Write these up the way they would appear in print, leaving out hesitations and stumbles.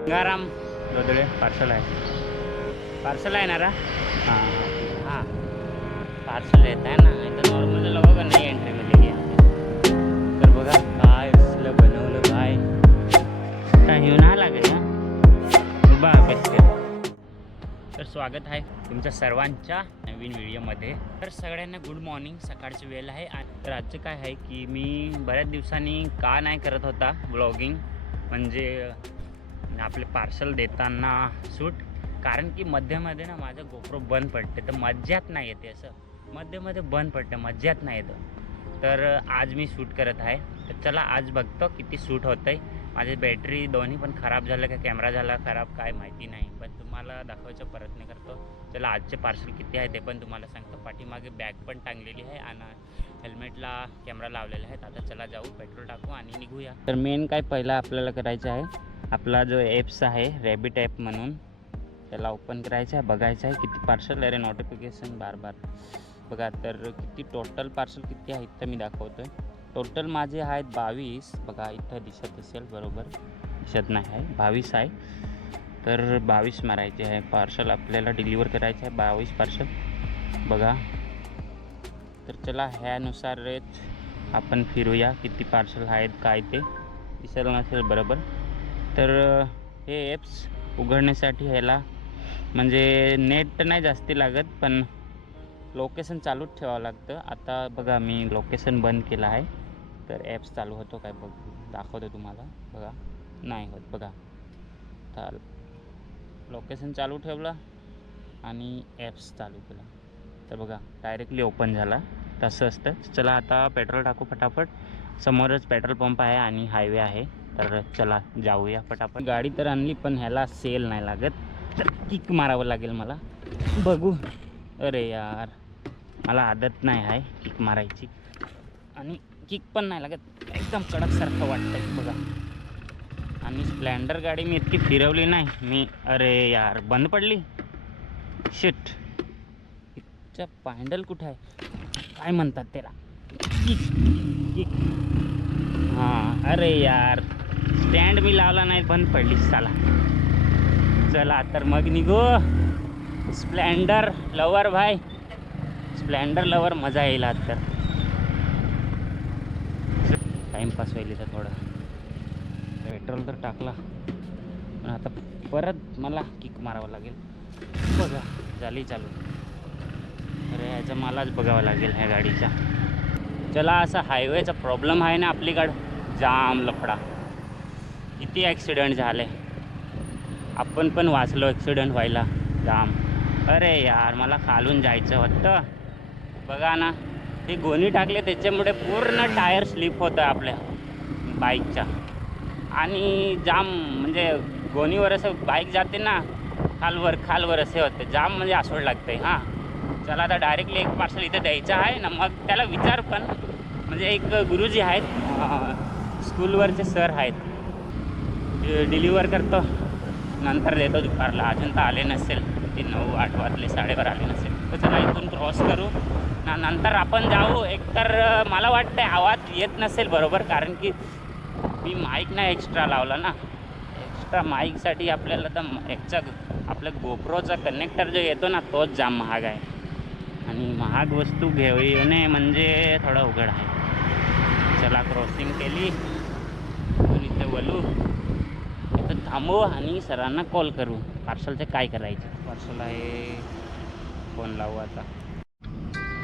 Gangaram दोदळे parcel आहे ना रा हाँ हाँ पार्सल येत आहे ना इथं नॉर्मल लोक का नाही एंट्री मिळेल यहाँ तर बघा काय असलं बनवलं काय घेऊन आला का उभा बेस्ट. तर स्वागत आहे तुमच्या सर्वांच्या नवीन व्हिडिओमध्ये. तर सगळ्यांना गुड मॉर्निंग. सकाळची वेळ आहे. तर आजचं काय आहे की मी बऱ्याच दिवसांनी का नाही करत होता ब्लॉगिंग, म्हणजे आपले पार्सल देताना शूट, कारण की मध्ये ना माझं गोप्रो बंद पडते तर मज्जात नाही येते. असं मध्ये बंद पडते, मज्जात नाही येतं. तर आज मी शूट करत आहे. तर चला आज बघतो किती शूट होतं आहे. माझी बॅटरी दोन्ही पण खराब झालं का कॅमेरा झाला खराब काय माहिती नाही, पण तुम्हाला दाखवायचा प्रयत्न करतो. चला आजचे पार्सल किती आहे ते पण तुम्हाला सांगतो. पाठीमागे बॅग पण टांगलेली आहे आणि हेल्मेटला कॅमेरा लावलेला आहे. आता चला जाऊ, पेट्रोल टाकू आणि निघूया. तर मेन काय पहिला आपल्याला करायचं आहे, आपला जो ॲप्स आहे रॅबिट ॲप म्हणून, त्याला ओपन करायचं आहे, बघायचं आहे किती पार्सल. अरे नोटिफिकेशन बार बघा. तर किती टोटल पार्सल किती आहे इथं मी दाखवतो आहे. टोटल माझे आहेत 22. बघा इथं दिसत असेल, बरोबर दिसत नाही आहे, 22 आहे. तर 22 मारायचे आहे पार्सल आपल्याला डिलिव्हर करायचं आहे, 22 पार्सल बघा. तर चला ह्यानुसारच आपण फिरूया किती पार्सल आहेत काय ते दिसेल नसेल बरोबर. तर हे ॲप्स उघडण्यासाठी ह्याला म्हणजे नेट नाही जास्ती लागत, पण लोकेशन चालूच ठेवावं लागतं. आता बघा मी लोकेशन बंद केलं आहे, तर ॲप्स चालू होतो काय बघ, दाखवतो तुम्हाला. बघा नाही होत बघा. तर लोकेशन चालू ठेवलं आणि ॲप्स चालू केला तर बघा डायरेक्टली ओपन झाला. तसं असतं. चला आता पेट्रोल टाकू फटाफट. समोरच पेट्रोल पंप आहे आणि हायवे आहे. तर चला जाऊया फटाफट. गाडी तर आणली पण ह्याला सेल नाही लागत, तर किक मारावं लागेल मला. बघू. अरे यार मला आदत नाही आहे किक मारायची आणि किक पण नाही लागत, एकदम कडकसारखं वाटतं बघा. आणि स्प्लेंडर गाडी मी इतकी फिरवली नाही मी. अरे यार बंद पडली. शिट, इथच्या पॅन्डल कुठे आहे, काय म्हणतात त्याला, किक. हां अरे यार स्टँड मी लावला नाही, बंद पडली साला. चला तर मग निघू. स्प्लेंडर लवर भाई, स्प्लेंडर लवर मजा येईल आज. तर टाईमपास होईल तर थोडा. पेट्रोल तर टाकला पण आता परत मला किक मारावं लागेल. बघा झाली चालू. अरे ह्याचं मलाच बघावं लागेल ह्या गाडीचा. चला असा हायवेचा प्रॉब्लेम आहे ना आपलीकडं, जाम लफडा. किती ॲक्सिडेंट झाले, आपण पण वाचलो ॲक्सिडेंट व्हायला जाम. अरे यार मला खालून जायचं होतं. बघा ना ते गोणी टाकले त्याच्यामुळे पूर्ण टायर स्लिप होतं आपल्या बाईकच्या. आणि जाम म्हणजे गोणीवर असं बाईक जाते ना खालवर असे होते जाम, म्हणजे आसवड लागते. हां चला आता डायरेक्टली एक पार्सल इथं द्यायचं आहे ना. मग त्याला विचार पण, म्हणजे एक गुरुजी आहेत स्कूलवरचे सर आहेत, डिलिव्हर करतो नंतर देतो दुपारला. अजून तर आले नसेल, ते 9-8 वाजले, 12:30 आले नसेल. तर चला इथून क्रॉस करू ना, नंतर आपण जाऊ. एकतर मला वाटतं आवाज येत नसेल बरोबर, कारण की मी माईक नाही एक्स्ट्रा लावला ना. एक्स्ट्रा माईकसाठी आपल्याला तर ह्याचा आपल्या गोप्रोचा कनेक्टर जो येतो ना तोच जाम महाग आहे, आणि महाग वस्तू घेणे म्हणजे थोडा उघड आहे. चला क्रॉसिंग केली, इथे वळू, इथं थांबू आणि सरांना कॉल करू. पार्सलचे काय करायचं. पार्सल आहे, फोन लावू आता.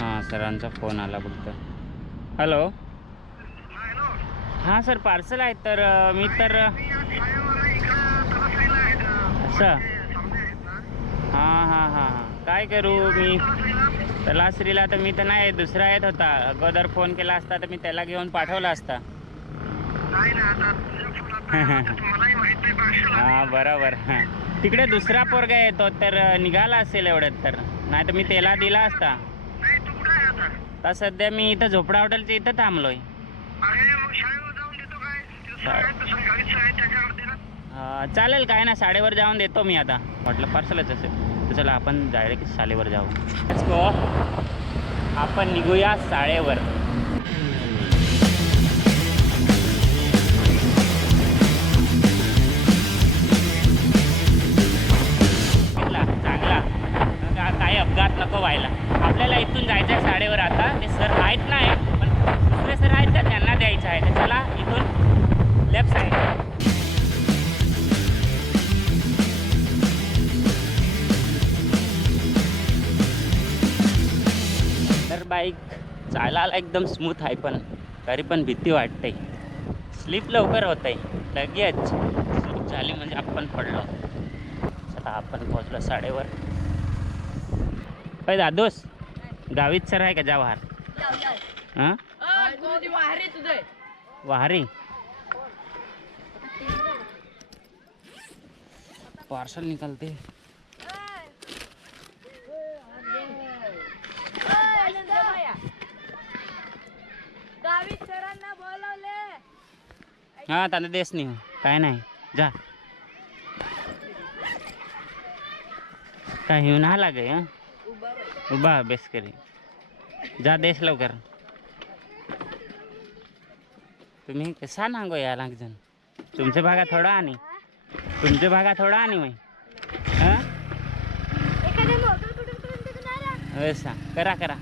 हां सरांचा फोन आला बघतो. हॅलो हां सर पार्सल आहे. तर मी तर असं हां काय करू मी तलासरीला. तर मी तर नाही, दुसरा येत होता. अगोदर फोन केला असता तर मी त्याला घेऊन पाठवला असता. हां बरोबर. तिकडे दुसरा पोरगा येतो तर निघाला असेल एवढ्यात, तर नाही तर मी त्याला दिला असता. तर सध्या मी इथं झोपडा हॉटेलच्या इथं थांबलोय. चालेल काय ना, शाळेवर जाऊन देतो मी. आता म्हटलं पार्सलच असेल तर चला आपण डायरेक्ट शाळेवर जाऊ. आपण निघूया शाळेवर. चालायला एकदम स्मूथ आहे, पण तरी पण भीती वाटते. स्लिप लवकर होत आहे, लगेच स्लिप झाली म्हणजे आपण पडलो. चला आपण पोहोचलो साडेवर. अय दादोस, गावीत सर आहे का जा बाहेर? हां वाहरी पार्सल निकालते. हा त्यांना देस नाही काय नाही जा काय येऊन हा लागे. उभा बेस करी जा देश लवकर. तुम्ही कसा नांगो या लागजण तुमच्या भागात थोडा आणि तुमच्या भागात थोडा आणि मग ऐसा करा करा.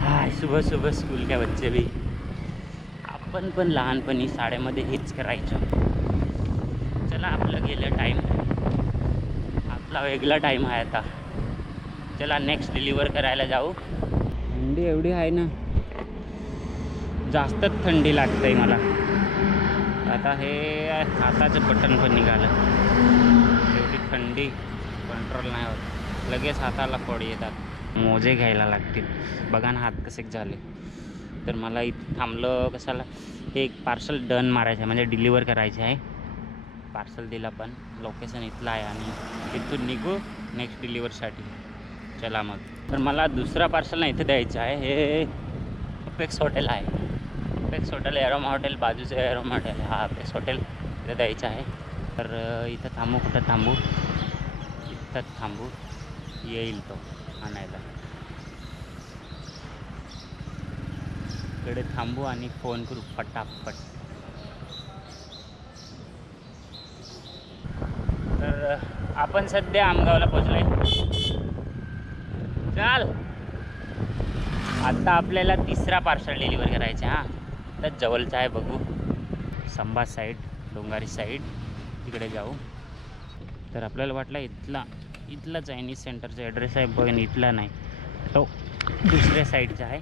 हाय सुबह सुबह स्कूल के बच्चे भी. आपण पण लहानपणी शाळेमध्ये हेच करायचो. चला आपलं गेलं टाईम, आपला वेगळा टाईम आहे आता. चला नेक्स्ट डिलिव्हर करायला जाऊ. थंडी एवढी आहे ना, जास्तच थंडी लागते मला. आता हे हाताचं बटन पण निघालं. एवढी थंडी कंट्रोल नाही होत, लगेच हाताला फोड येतात. मोजे घ्यायला लागतील. बघा ना हात कसे झाले. तर मला इथं थांबलं कशाला, एक पार्सल डन मारायचं आहे म्हणजे डिलिव्हर करायचे आहे. पार्सल दिला पण लोकेशन इथलं आहे आणि इथून निघू नेक्स्ट डिलिव्हरसाठी. चला मग. तर मला दुसरा पार्सल ना इथे द्यायचं आहे. हे अपेक्स हॉटेल आहे. अपेक्स हॉटेल एरोमा हॉटेल बाजूचं एरोमा हॉटेल. हा अपेक्स हॉटेल इथं द्यायचं आहे. तर इथं थांबू, कुठं थांबू? इथंच थांबू, येईल तो आणायला. इकडे थांबू आणि फोन करू पटापट. तर आपण सध्या आमगावला पोचलोय. चाल आता आपल्याला तिसरा पार्सल डिलिव्हर करायचा. हां तर जवळचा आहे बघू, संभा साईड, डोंगारी साईड तिकडे जाऊ. तर आपल्याला वाटलं इथला चायनीज सेंटरचा ॲड्रेस आहे पण इथला नाही, तो दुसऱ्या साईडचा आहे.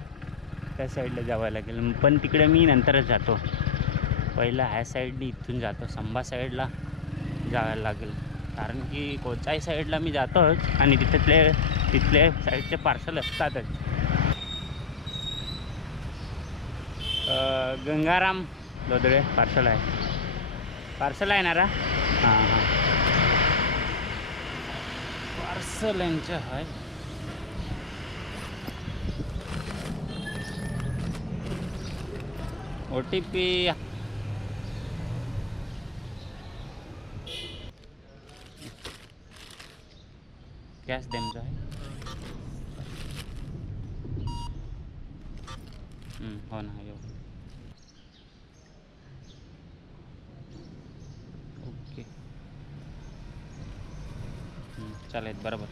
त्या साईडला जावं लागेल, पण तिकडे मी नंतरच जातो. पहिला ह्या साईडने इथून जातो, संभा साईडला जायला लागेल. कारण की कोचाई साईडला मी जातोच आणि तिथले साईडचे पार्सल असतातच. गंगाराम लोदळे पार्सल आहे ना रा. हां पार्सल यांचं आहे. OTP कॅश द्यायचं आहे. हो ना येऊ. ओके चालेल बरोबर.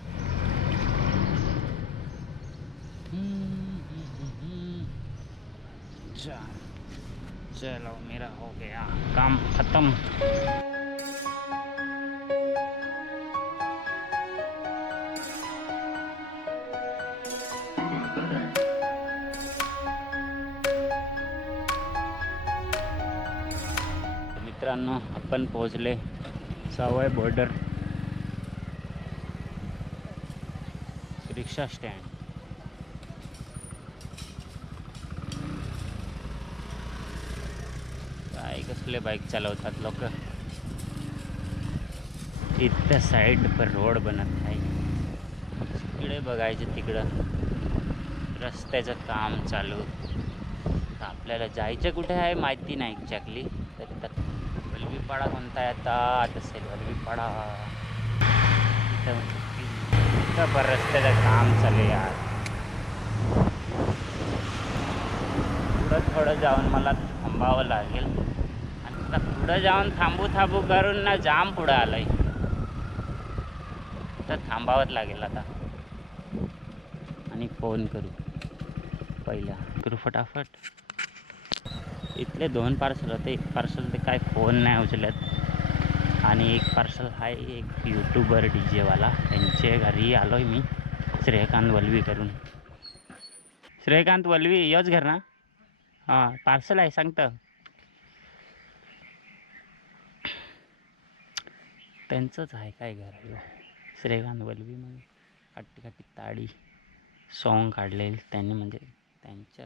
चलो मेरा हो गया काम खत्म. मित्रांनो आपण पोहोचले सवाई बॉर्डर रिक्षा स्टँड. काय कसले बाईक चालवतात लोक. इथल्या साईड पर रोड बनत आहे. तिकडे बघायचं, तिकडं रस्त्याचं काम चालू. आपल्याला जायचं कुठे आहे माहिती नाही एक्झॅक्टली. तर वल्वीपाडा कोणता आहे आता असेल वल्वीपाडा. इथं पर रस्त्याचं काम चालू यार. थोडं जाऊन मला थांबावं लागेल आणि आता पुढं जाऊन थांबू करून ना जाम पुढं आलंय. तर थांबावंच लागेल आता आणि फोन करू. पहिला करू फटाफट. इथले 2 पार्सल होते. एक पार्सल ते काय फोन नाही उचलत आणि एक पार्सल आहे एक यूट्यूबर DJ वाला, त्यांच्या घरी आलो आहे मी श्रेयकांत वल्वी करून. श्रीकांत वल्वी योच घर ना. हां पार्सल आहे सांगतं. त्यांचंच आहे काय घर श्रीकांत वल्वी म्हणून. काटी काटी ताडी सॉन्ग काढलेलं त्यांनी, म्हणजे त्यांच्या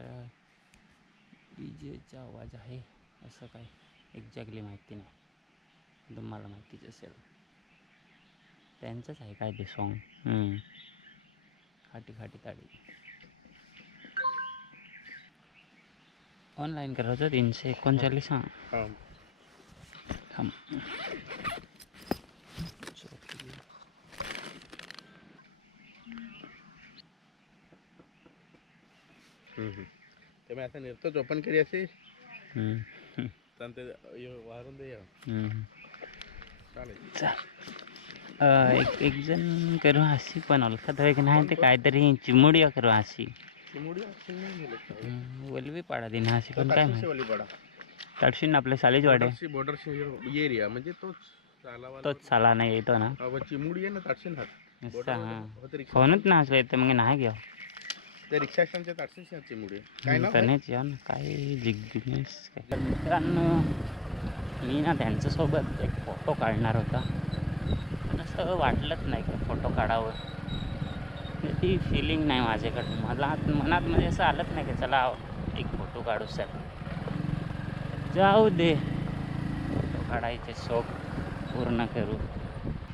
डीजेचा आवाज आहे असं काय एक्झॅक्टली माहिती नाही, तुम्हाला माहितीच असेल. त्यांचंच आहे काय ते सॉन्ग. खाटी खाटी ताडी ऑनलाईन करायचं 339 हां. थांब. ते मी आता निर्तोच ओपन करी असे हम्म. वारून दे चालेल. एक जण करू हसी पण ओळखत आहे की नाही ते काहीतरी चिमुडी करू हसी. चिमुडी असे नाही गेले वलवी पाडा दिन हसी पण काय माहिती. वली पडा तडशीन आपल्या सालीच वाडे बॉर्डरशी एरिया म्हणजे तोच साला नाही येतो ना. चिमुडी आहे ना ताडशीन हात फोनच ना असले तर मग नाही घ्या त्या रिक्षा स्टँडच्या ताडशीन चिमुडी काय ना कनेच या ना काय जिग्नेस काय. मित्रांनो मी ना त्यांच्यासोबत एक फोटो काढणार होता पण असं वाटलंच नाही का फोटो काढावं. ती फिलिंग नाही माझ्याकडं. मला मनात म्हणजे असं आलंच नाही की चला एक फोटो काढू सर. जाऊ दे फोटो काढायचे शौक पूर्ण करू.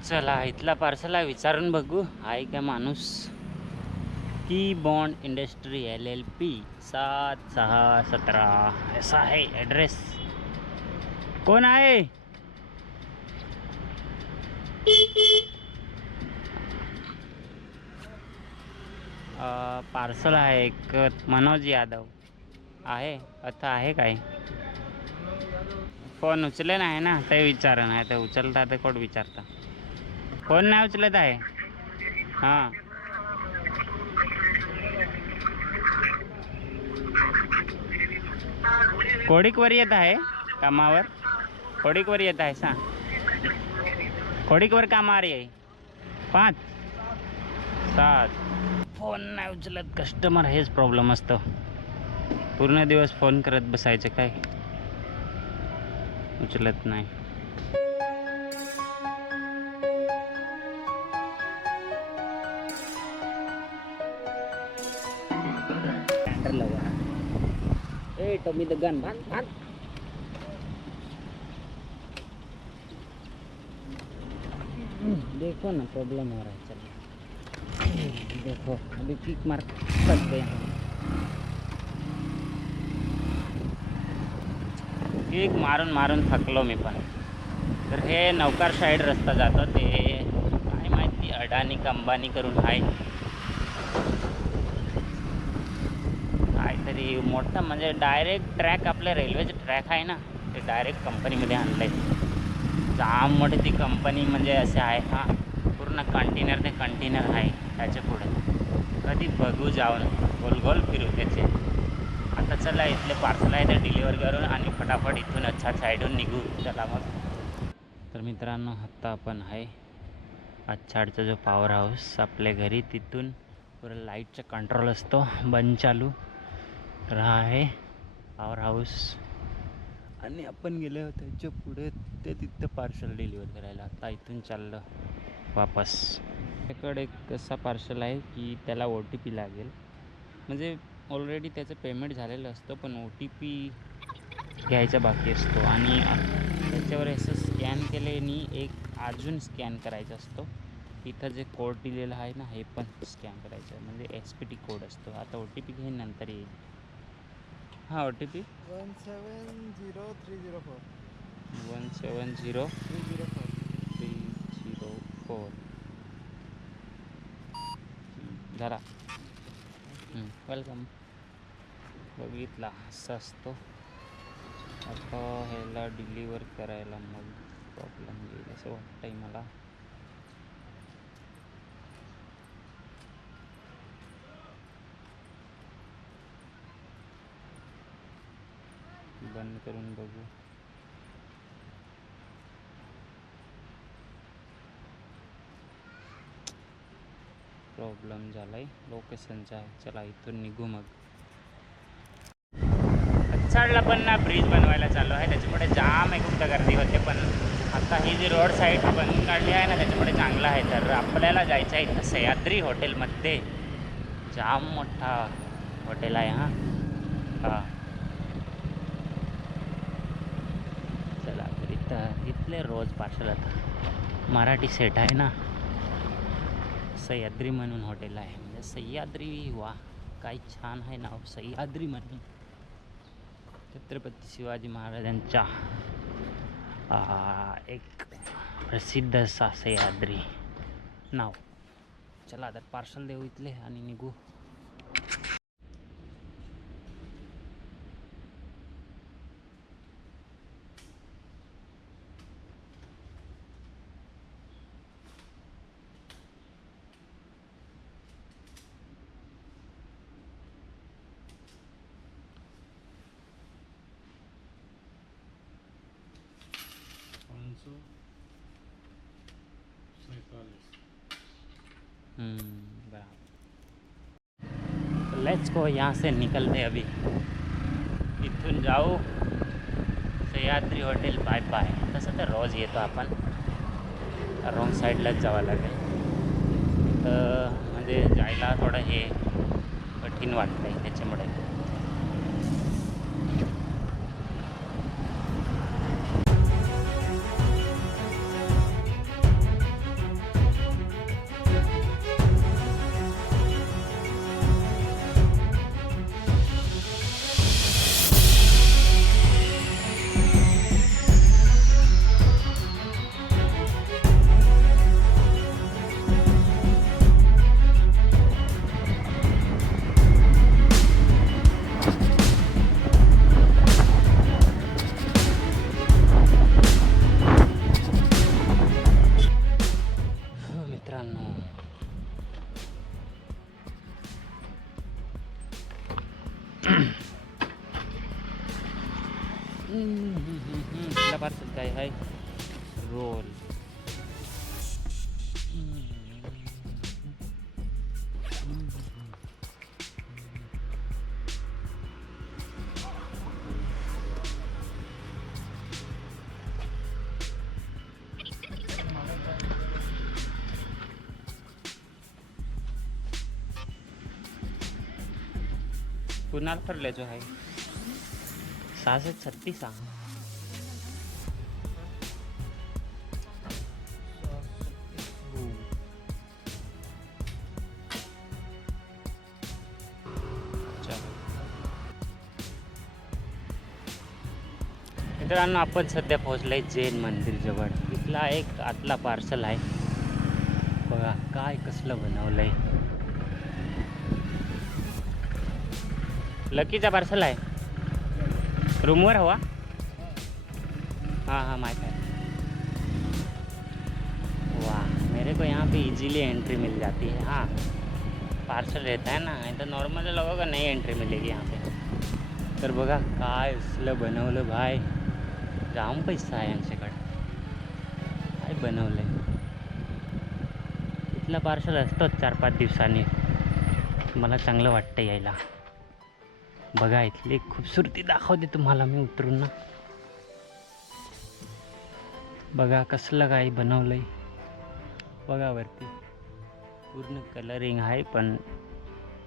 चला इथला पार्सलला विचारून बघू आहे का माणूस. की बॉन्ड इंडस्ट्री LLP 7617 ऐसा है ॲड्रेस. कोण आहे. पार्सल आहे एक मनोज यादव आहे. आता आहे काय फोन उचले नाही ना ते विचार नाही ते उचलता ते कोण विचारता. फोन नाही उचलत आहे. हां कोडिकवर येत आहे कामावर. कोडिकवर येत आहे सांग. कोडिकवर कामावर आहे 5 7. फोन नाही उचलत कस्टमर हेच प्रॉब्लेम असतो. पूर्ण दिवस फोन करत बसायचं काय उचलत नाही. ए टॉमी द गन भान भान. देखो ना प्रॉब्लम हो रहा है. चलिए देखो अभी किक मार सकते हैं. किक मारून मारून थकलो मी पण. तर हे नौकार साईड रस्ता जातो ते काय माहिती अडाणी कंबानी करून आहे काहीतरी मोठं म्हणजे डायरेक्ट ट्रॅक. आपल्या रेल्वेचे ट्रॅक आहे ना ते डायरेक्ट कंपनीमध्ये आणलं आहे. जाम मोठी ती कंपनी म्हणजे असे आहे. हां पूर्ण कंटेनर ते कंटेनर आहे त्याच्या पुढे. कधी बघू जाऊन गोल गोल फिरू त्याचे. आता चला इथले पार्सल आहे ते डिलिव्हर करून आणि फटाफट इथून अच्छा साईडून निघू. चला मग. तर मित्रांनो आत्ता आपण आहे आच्छाडचा जो पॉवर हाऊस आपल्या घरी. तिथून पुरं लाईटचा कंट्रोल असतो बंद चालू तर हा आहे पॉवर हाऊस. आणि आपण गेलो त्याच्या पुढे ते तिथं पार्सल डिलिव्हर करायला. आता इथून चाललं वापस. त्याकडे एक असा पार्सल आहे की त्याला OTP लागेल. म्हणजे ऑलरेडी त्याचं पेमेंट झालेलं असतं पण OTP घ्यायचा बाकी असतो. आणि त्याच्यावर असं स्कॅन केल्याने एक अजून स्कॅन करायचा असतो. इथं जे कोड दिलेलं आहे ना हे पण स्कॅन करायचं म्हणजे SPT कोड असतो. आता OTP घेईन नंतर येईल. हां OTP 170304 170304 झाला. वेलकम. बघितला असं असतो. आता ह्याला डिलिव्हर करायला मग प्रॉब्लेम येईल असं वाटतं आहे मला. बंद करून बघू. प्रॉब्लेम झाला आहे लोकेशनचा. चला इथून निघू मग. साईडला पण ना ब्रिज बनवायला चालू आहे, त्याच्यामुळे जाम एक खूप गर्दी होते. पण आता ही जी रोड साईड बनवून काढली आहे ना, त्याच्यामुळे चांगलं आहे. तर आपल्याला जायचं आहे इथं सह्याद्री हॉटेलमध्ये. जाम मोठा हॉटेल आहे हां. चला तर इथं इथले रोज पार्सल आता मराठी सेट आहे ना, सह्याद्री म्हणून हॉटेल आहे. म्हणजे सह्याद्री, वा काय छान आहे नाव, सह्याद्री म्हणून. छत्रपती शिवाजी महाराजांच्या एक प्रसिद्ध असा सह्याद्री नाव. चला तर पार्सल देऊ इथले आणि निघू. लेट्स गो, यहाँ से निकलते अभी. इथून जाऊ सह्याद्री हॉटेल. Bye bye. तसं तर रोज येतो आपण, रॉंग साईडलाच जावं लागेल. तर म्हणजे जायला थोडं हे कठीण वाटतं आहे त्याच्यामुळे. आपल्या पार्सल काय आहे, रोल. कुणाल पर ले जो है 6 से 36. मित्रांनो, आपण सध्या पोहोचलोय जैन मंदिर जवळ. इथला एक आतला पार्सल आहे बघा, काय कसलं बनवलंय. लकीचा पार्सल आहे. रूमवर हवा. हाँ माइक है. वाह, मेरे को यहाँ पे इजीली एंट्री मिल जाती है. हाँ, पार्सल रहता है ना, नहीं तो नॉर्मल लोगों को नहीं एंट्री मिलेगी यहाँ पे. तर बघा काय असलं बनवलं भाई, जाम पैसा आहे यांच्याकडे. काय बनवलंय. इथला पार्सल असतोच 4-5 दिवसांनी. मला चांगलं वाटतं यायला. बघा इथली खूबसूरती दाखवते तुम्हाला मी उतरून ना. बघा कसलं काय बनवलंय. बघा वरती पूर्ण कलरिंग आहे, पण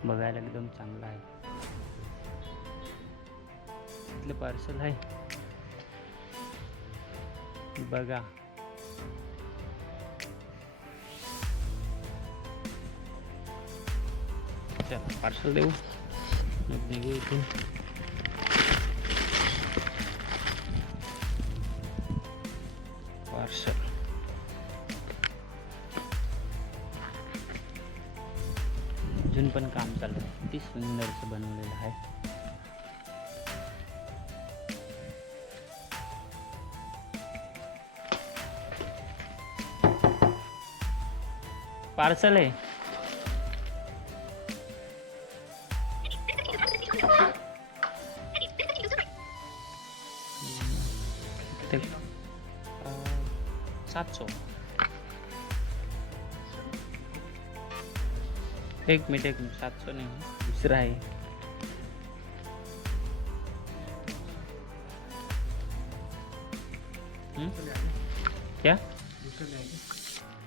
बघायला एकदम चांगलं आहे. इथलं पार्सल आहे बघा. चला पार्सल देऊ, मग निघू इथून. पार्सल अजून पण काम चालू आहे. किती सुंदरचं बनवलेलं आहे. पार्सल आहे. ते 700. एक मिनट 700 नहीं, दूसरा है. हम्म? क्या?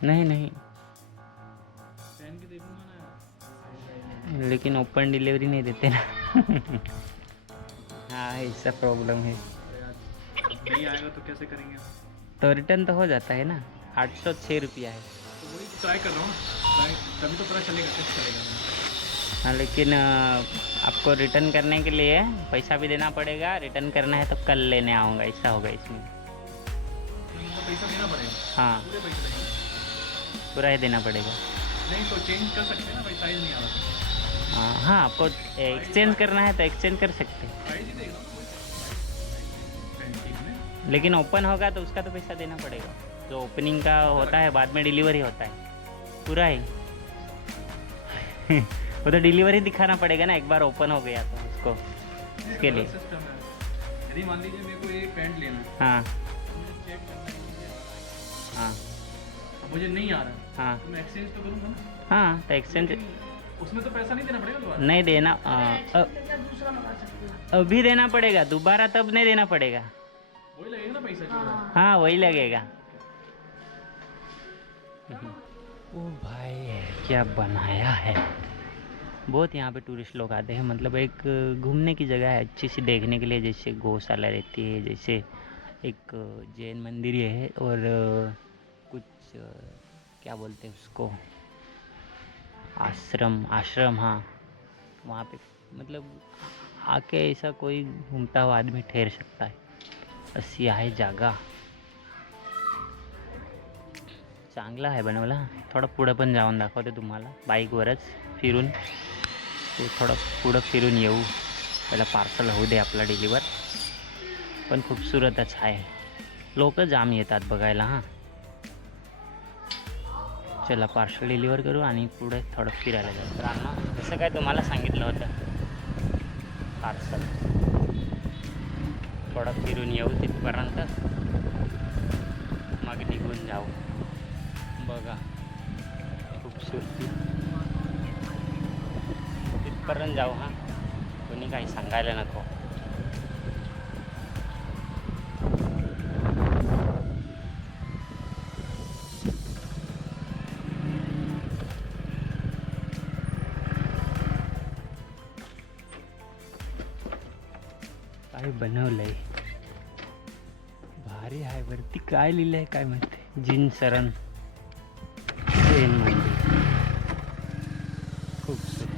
नहीं नहीं, लेकिन ओपन डिलीवरी नहीं देते ना। हाँ ऐसा प्रॉब्लम है। नहीं आएगा तो कैसे करेंगे? तो रिटर्न तो हो जाता है ना। 806 रुपया है। तो वही ट्राई कर रहा हूँ, ट्राई तभी तो पता चलेगा कैसे चलेगा। हाँ लेकिन आपको रिटर्न करने के लिए पैसा भी देना पड़ेगा। रिटर्न करना है तो कल लेने आऊँगा, ऐसा होगा इसमें। तो पैसा देना पड़ेगा, हाँ पूरे पैसे देंगे। पूरा ही देना पड़ेगा। नहीं तो चेंज कर सकते हैं ना भाई, साइज़ नहीं आ रहा। हाँ आपको एक्सचेंज करना है तो एक्सचेंज कर सकते हैं, साइज़ ही देगा ना कोई ठीक में। लेकिन ओपन होगा तो उसका तो पैसा देना पड़ेगा। जो ओपनिंग का होता है बाद में डिलीवरी होता है पूरा ही। वो तो डिलीवरी दिखाना पड़ेगा ना, एक बार ओपन हो गया तो उसको, इसके लिए। सिस्टम है। यदि मान लीजिए मेरे को एक पैंट लेना है, हाँ तो मुझे चेक करना है कि मुझे आ रहा हाँ है। अब मुझे नहीं आ रहा है, हाँ तो मैं एक्सचेंज तो करूँगा ना। हाँ तो एक्सचेंज लेकिन उसमें तो पैसा नहीं देना पड़ेगा दोबारा। नहीं देना। अभी देना पड़ेगा, दोबारा तब नहीं देना पड़ेगा। वही लगेगा ना पैसा जो है। हाँ वही लगेगा। ओ भाई क्या बनाया है। बहुत यहाँ पे टूरिस्ट लोग आते हैं, मतलब एक घूमने की जगह है अच्छी सी देखने के लिए। जैसे गौशाला रहती है, जैसे एक जैन मंदिर है, और कुछ क्या बोलते हैं उसको, आश्रम। हाँ वहाँ पे मतलब आके ऐसा कोई घूमता हुआ आदमी ठहर सकता है, अशी आहे जागा। चांगला आहे बनवला। थोडं पुढं पण जाऊन दाखवते तुम्हाला बाईकवरच फिरून। तो थोडं पुढं फिरून येऊ, पहिला पार्सल होऊ दे आपला डिलिव्हर। पण खूपसूरतच आहे, लोक जाम येतात बघायला। हां चला पार्सल डिलिव्हर करू आणि पुढे थोडं फिरायला जाऊ। मित्रांनो जसं काय तुम्हाला सांगितलं होतं, पार्सल थोडं फिरून येऊ तिथपर्यंत, मग निघून जाऊ। बघा खूपसूरती, तिथपर्यंत जाऊ। हां कोणी काही सांगायला नको। काय बनवलंय, भारी आहे। वरती काय लिहिलंय काय माहिती, जिन शरण जैन मंदिर। खूपसूरत।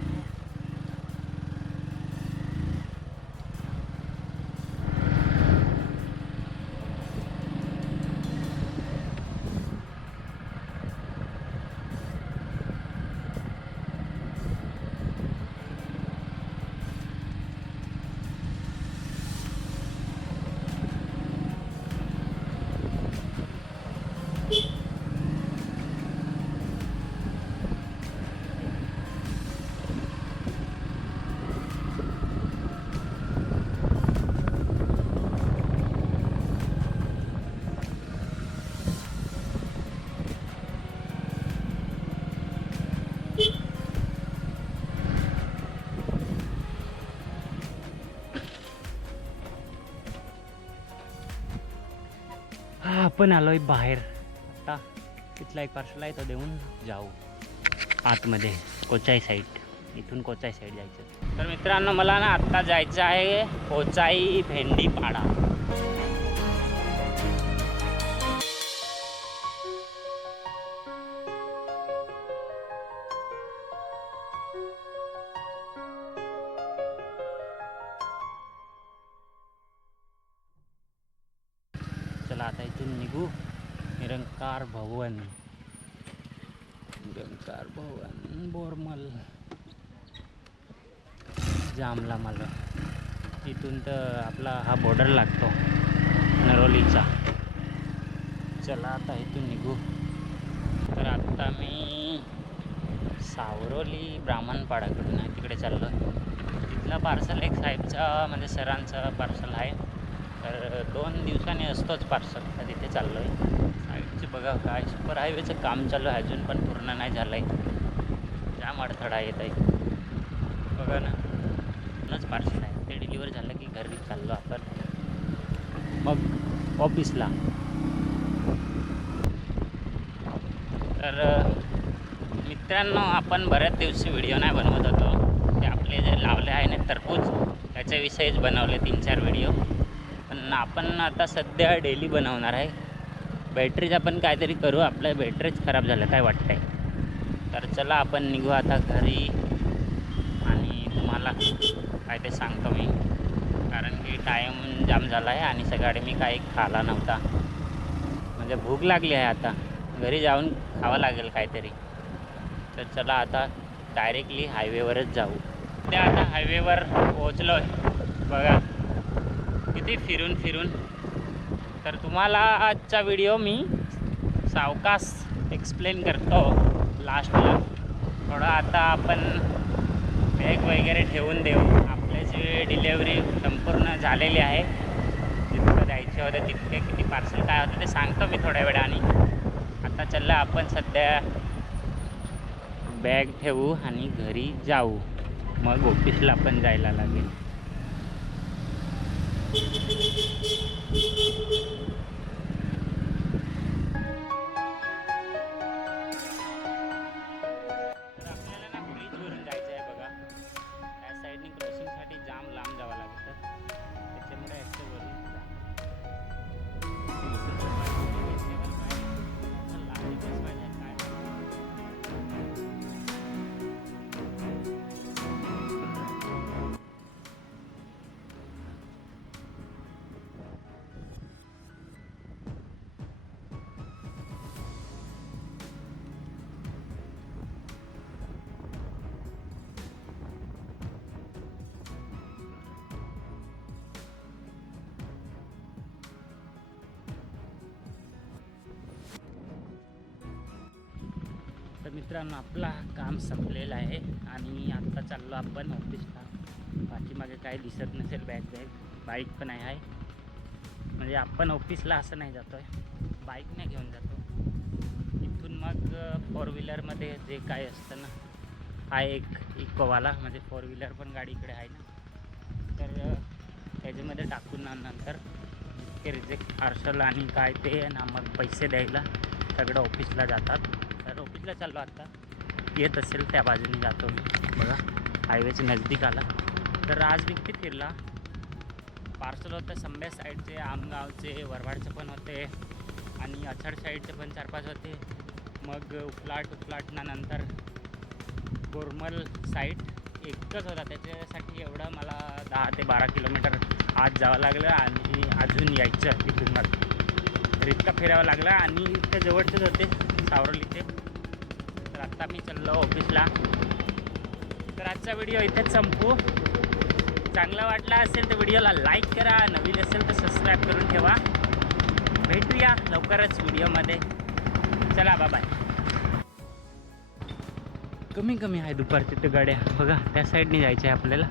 हा आपण आलोय बाहेर। आता तिथला एक पार्सल आहे तो देऊन जाऊ आतमध्ये, कोचाई साईड। इथून कोचाई साईड जायचं। तर मित्रांनो मला ना आत्ता जायचं आहे कोचाई भेंडीपाडा। चला आता इथून निघू। निरंकार भवन बोरमल जामला मला इथून तर आपला हा बॉर्डर लागतो नरोलीचा। चला आता इथून निघू। तर आता मी सावरोली ब्राह्मणपाडाकडून आहे तिकडे चाललो आहे। तिथला पार्सल एक साहेबचा म्हणजे सरांचा पार्सल आहे, तर 2 दिवसांनी असतोच पार्सल। तर तिथे चाललो आहे। साईडचे बघा काय सुपर हायवेचं काम चालू आहे, अजून पण पूर्ण नाही झालं आहे। जाम अडथळा येत आहे बघा ना। नच पार्सल आहे ते डिलिव्हर झालं की घरी चाललो आपण, मग ऑफिसला। तर मित्रांनो, आपण बऱ्याच दिवशी व्हिडिओ नाही बनवत होतो. ते आपले जे लावले आहे ना टरबूज, त्याच्याविषयीच बनवले 3-4 व्हिडिओ. पण आपण आता सध्या डेली बनवणार आहे. बॅटरीचा पण काहीतरी करू, आपल्या बॅटरीच खराब झालं काय वाटतंय. तर चला आपण निघू आता घरी आणि तुम्हाला काय ते सांगतो मी, कारण की टाईम जाम झाला आहे आणि सकाळी मी काही खाला नव्हता. म्हणजे भूक लागली आहे, आता घरी जाऊन खावं लागेल काहीतरी. तर चला आता डायरेक्टली हायवेवरच जाऊ. त्या आता हायवेवर पोहोचलो आहे बघा, किती फिरून फिरून. तर तुम्हाला आजचा व्हिडिओ मी सावकाश एक्सप्लेन करतो लास्टला. थोडं आता आपण बॅग वगैरे ठेवून देऊ. आपले जे डिलेवरी संपूर्ण झालेली आहे, जितकं द्यायचे होते तितके, किती पार्सल काय होतं ते सांगतो मी थोड्या वेळाने. आता चला आपण सध्या बॅग ठेवू आणि घरी जाऊ, मग ऑफिसला पण जायला लागेल. तर आपल्याला ना ब्रिजवरून जायचं आहे बघा. त्या साईडने क्रॉसिंगसाठी जाम लांब जावं लागतं, त्याच्यामुळे याचं वरून तर मित्रांनो, आपला काम संपलेलं आहे आणि आत्ता चाललो आपण ऑफिसला. पाठीमागे काही दिसत नसेल, बाईक पण आहे. म्हणजे आपण ऑफिसला असं नाही जातो आहे, बाईकने घेऊन जातो. इथून मग 4 व्हीलरमध्ये जे काय असतं ना, हा एक इकोवाला, म्हणजे 4 व्हीलर पण गाडी इकडे आहे ना, तर त्याच्यामध्ये टाकून नंतर ते रिजेक्ट पार्सल आणि काय ते ना, मग पैसे द्यायला सगळं ऑफिसला जातात. तर ऑफिसला चाललो आता, येत असेल त्या बाजूने जातो मी बघा. हायवेच्या नजदीक आला. तर आज मी किती फिरला. पार्सल होतं संब्या साईडचे, आमगावचे, वरवाडचे पण होते आणि अछाड साईडचे पण 4-5 होते. मग उपलाटना नंतर गोरमल साईड एकच होता. त्याच्यासाठी एवढं मला 10 ते 12 किलोमीटर आज जावं लागलं आणि अजून यायचं तिथून. मग तर इतका फिरावं लागला आणि इतकं जवळचेच होते सावरलीचे. तर आत्ता मी चाललो ऑफिसला. तर आजचा व्हिडिओ इथेच संपू. चांगला वाटला असेल तर व्हिडिओला लाईक करा, नवीन असेल तर सबस्क्राईब करून ठेवा. भेटूया लवकरच व्हिडिओमध्ये. चला बाय. कमी आहे दुपारची ते गाड्या बघा, त्या साईडने जायचं आहे आपल्याला.